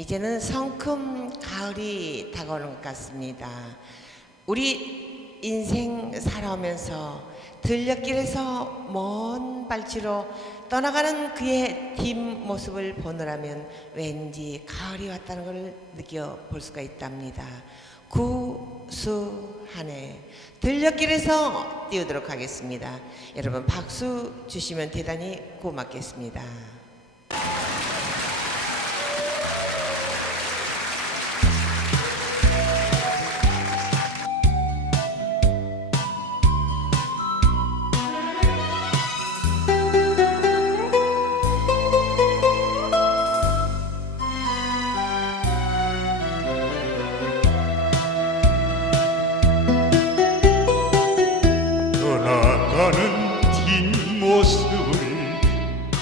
이제는 성큼 가을이 다가오는 것 같습니다. 우리 인생 살아오면서 들녘길에서 먼 발치로 떠나가는 그의 뒷모습을 보느라면 왠지 가을이 왔다는 걸 느껴볼 수가 있답니다. 구수하네. 들녘길에서 띄우도록 하겠습니다. 여러분 박수 주시면 대단히 고맙겠습니다.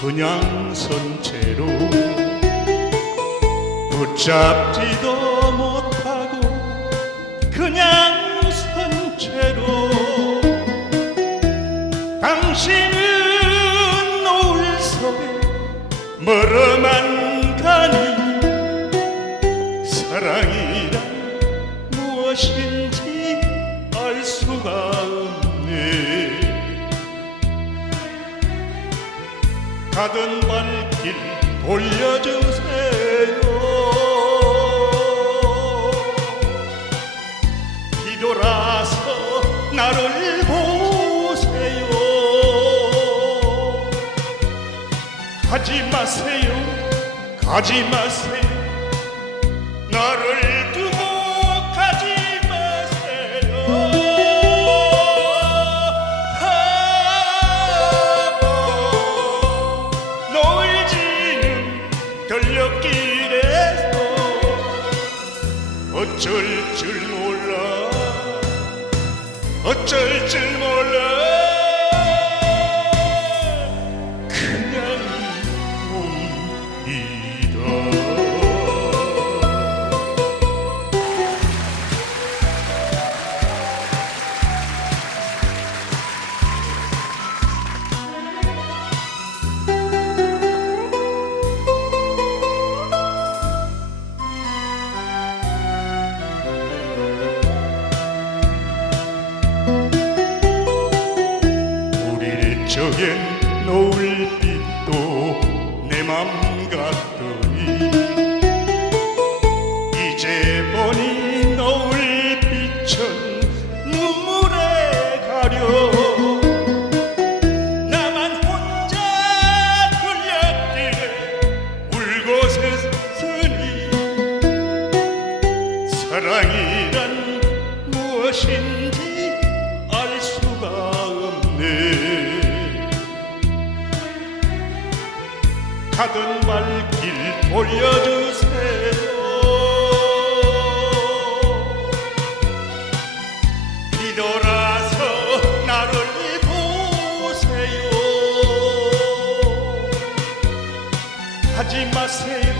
그냥 선채로 붙잡지도 가던 발길 돌려주세요. 뒤돌아서 나를 보세요. 가지 마세요. 가지 마세요. 나를 들녘길에서 어쩔 줄 몰라. 어쩔 줄 몰라. 그냥 옵니다 적엔 노을빛도 내 맘 같더니. 이제 보니 노을빛은 눈물에 가려. 나만 혼자 들렸길래 울고 섰으니. 사랑이란 무엇인지 가던 발길 돌려주세요. 뒤돌아서 나를 보세요. 가지 마세요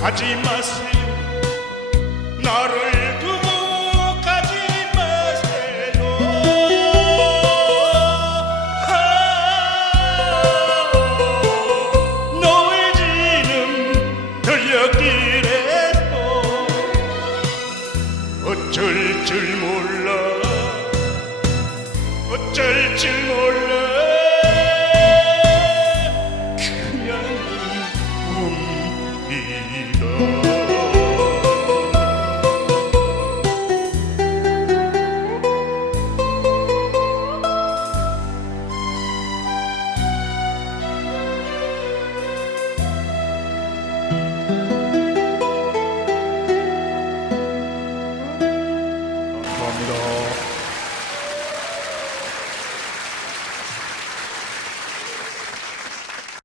가지 마세요. 나를